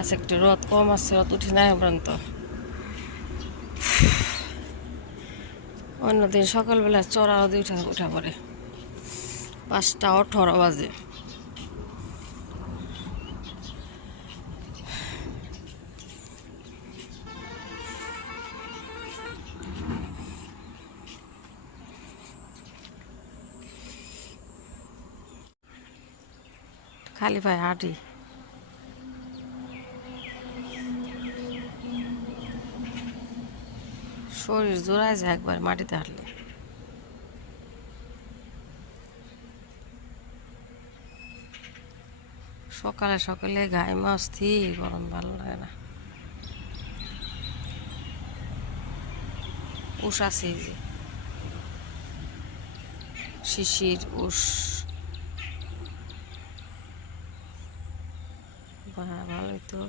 আজ একটু রোদ কম আছে, রোদ উঠি না পর্যন্ত। অন্যদিন সকালবেলা চড়া রোদে উঠা পড়ে, 5টা 18 বাজে। খালি পায়ে হাঁটি, শরীর জোড়ায় যায় একবার মাটিতে হাঁটলে। সকালে সকালে গায়ে অস্থির গরম, ভালো লাগে না। উষ আছে, এই যে শিশির উষ, ভালোই তো।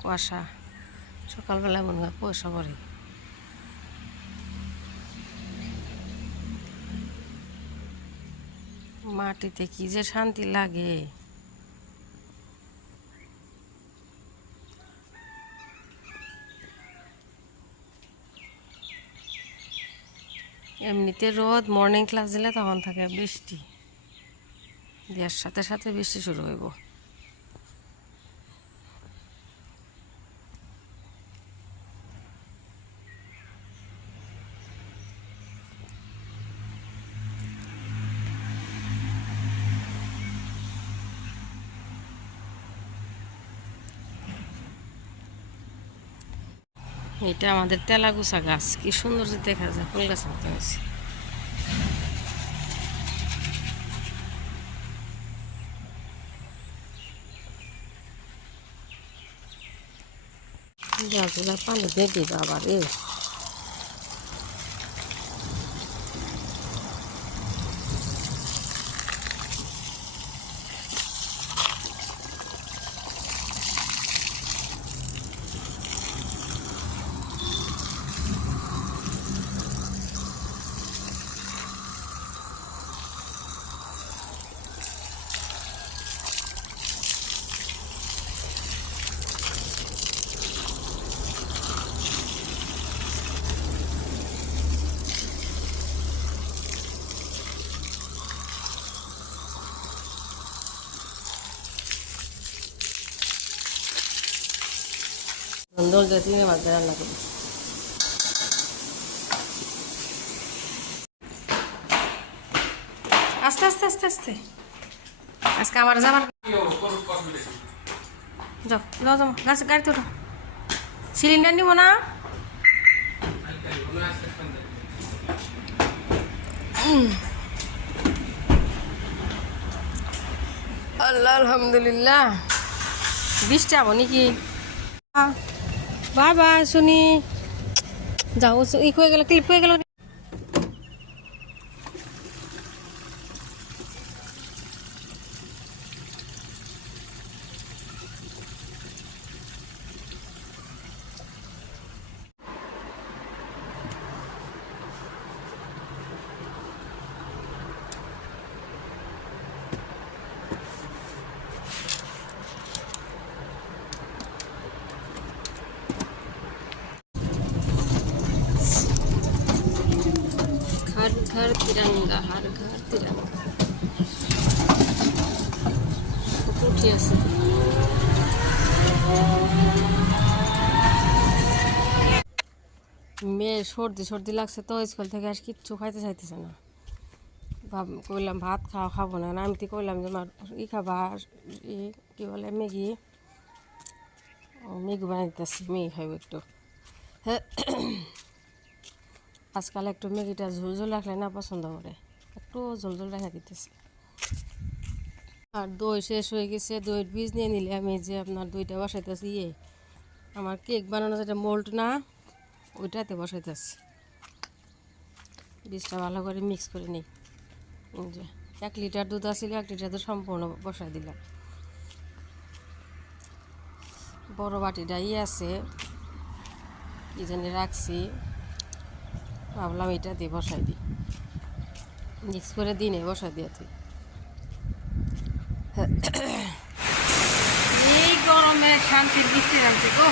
কুয়াশা, সকালবেলা মনে হয় কুয়াশা পড়ে। মাটিতে কি যে শান্তি লাগে। এমনিতে রোদ, মর্নিং ক্লাস দিলে তখন থাকে বৃষ্টি, দেওয়ার সাথে সাথে বৃষ্টি শুরু হইব। এটা আমাদের তেলাগুছা গাছ, কি সুন্দর যে দেখা যায়, ফুল গাছ মতো হয়েছে। গাছগুলা পানি দেবে বাবা রে। দোল দিয়ে চিংড়ি মাছ দিয়ে রান্না করি। আস্তে আস্তে আস্তে আস্তে, আজকে আমার যাবার। যাও যাও যাও, গাছে গাড়িতে ওঠো। সিলিন্ডার নিব না? আল্লাহ আলহামদুলিল্লাহ। বৃষ্টি আবো নাকি? বাই বাই শুনি। যাও, ই হয়ে গেল, ক্লিপ হয়ে গেল। हर घर तिरंगा, हर घर तिरंगा। উঠে আছে। মেয়ে সর্দি সর্দি লাগছে তো, স্কুল থেকে আর কিচ্ছু খাইতে চাইতেছে না। কইলাম ভাত খাবো না, আমি তো কইলাম যে আমার খাবা, কি বলে ম্যাগি, ম্যাগি বানাই দিতেছি, ম্যাগি খাইব একটু। আজকাল একটু ম্যাগিটা ঝোল ঝোল রাখলে না পছন্দ করে, একটু ঝোল ঝোল রেখে দিতেছি। আর দই শেষ হয়ে গেছে, দইয়ের বীজ নিয়ে নিলে আমি যে আপনার দইটা বসাইতেছি, আমার কেক বানানো যেটা মোল্ড না, ওইটাতে বসাইতেছি। বীজটা ভালো করে মিক্স করে নিই। যে 1 লিটার দুধ আসছিল, 1 লিটার দুধ সম্পূর্ণ বসাই দিলাম। বড় বাটিটা আছে, কি জানি রাখছি, ভাবলাম এটা দিয়ে বসাই দিই, মিক্স করে দিনে বসাই দিয়ে তুই। নামছি বৃষ্টি নামছে গো,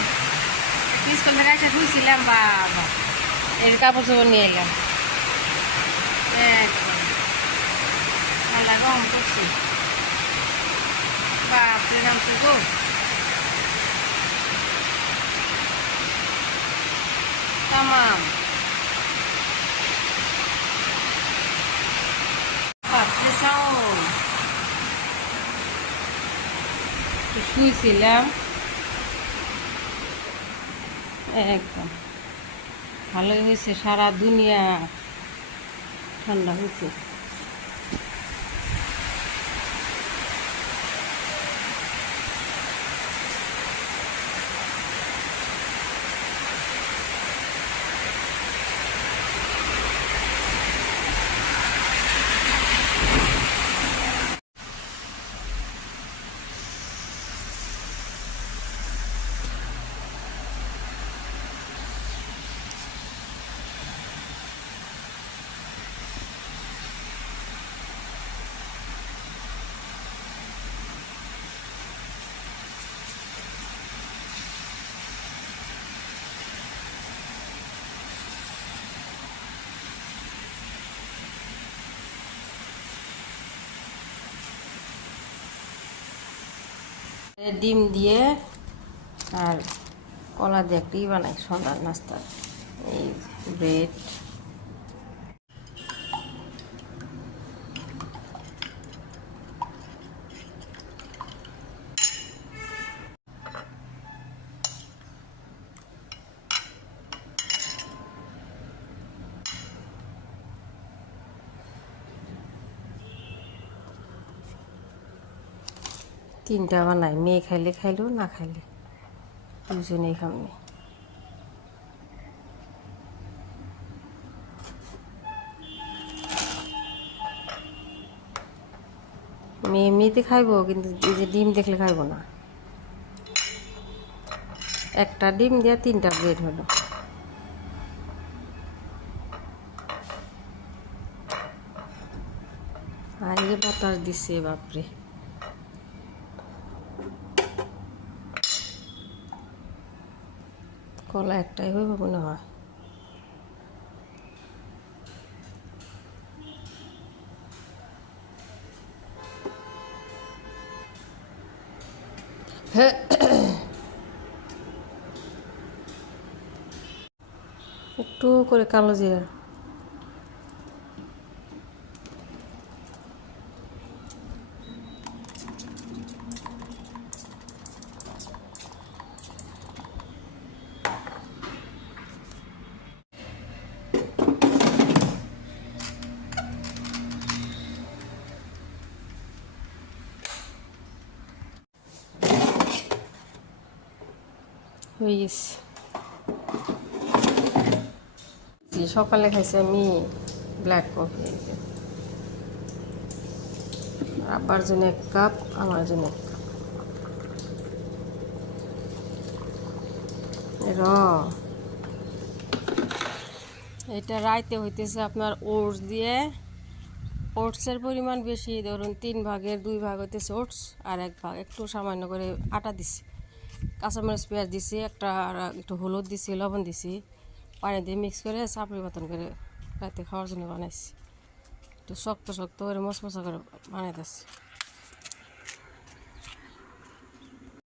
স্কুল থেকে এসে শুয়েছিলাম, বাবা এর কাপড় চোপড় নিয়ে এলাম, একদম ঠান্ডা গরম করছি, বাপরে নামছে গো। তামাম বাপরে সাউন্ড। শুয়েছিলাম, একদম ভালোই হয়েছে, সারা দুনিয়া ঠান্ডা হয়েছে। ডিম দিয়ে আর কলা দিয়ে একটি বানাই সন্ধ্যার নাস্তা, এই ব্রেড। তিনটা বানাই, মেয়ে খাইলে খাইলো, না খাইলে দুজনেই খামনি। মেয়ে এমনিতে খাইবো, কিন্তু এই যে ডিম দেখলে খাইবো না। একটা ডিম দিয়ে 3টা ব্রেড হলো। আর এই যে বাতাস দিচ্ছে, বাপরে। কলা একটাই হইব মনে হয়। একটু করে কালো জিরা, হয়ে গেছে। সকালে খাইছি আমি ব্ল্যাক কফি, আব্বার জন্য 1 কাপ, আমার জন্য 1 কাপ। এটা রাইতে হইতেছে আপনার ওটস দিয়ে। ওটসের পরিমাণ বেশি, ধরুন 3 ভাগের 2 ভাগ হইতেছে ওটস, আর 1 ভাগ একটু সামান্য করে আটা দিছি, কাঁচামরিচ পেঁয়াজ দিছি, আর একটু হলুদ দিছি, লবণ দিছি, পানি দিয়ে মিক্স করে চাপড়ি মতন করে রাতে খাওয়ার জন্য বানাইছি। একটু শক্ত শক্ত করে মশমশা করে বানাইতেছি।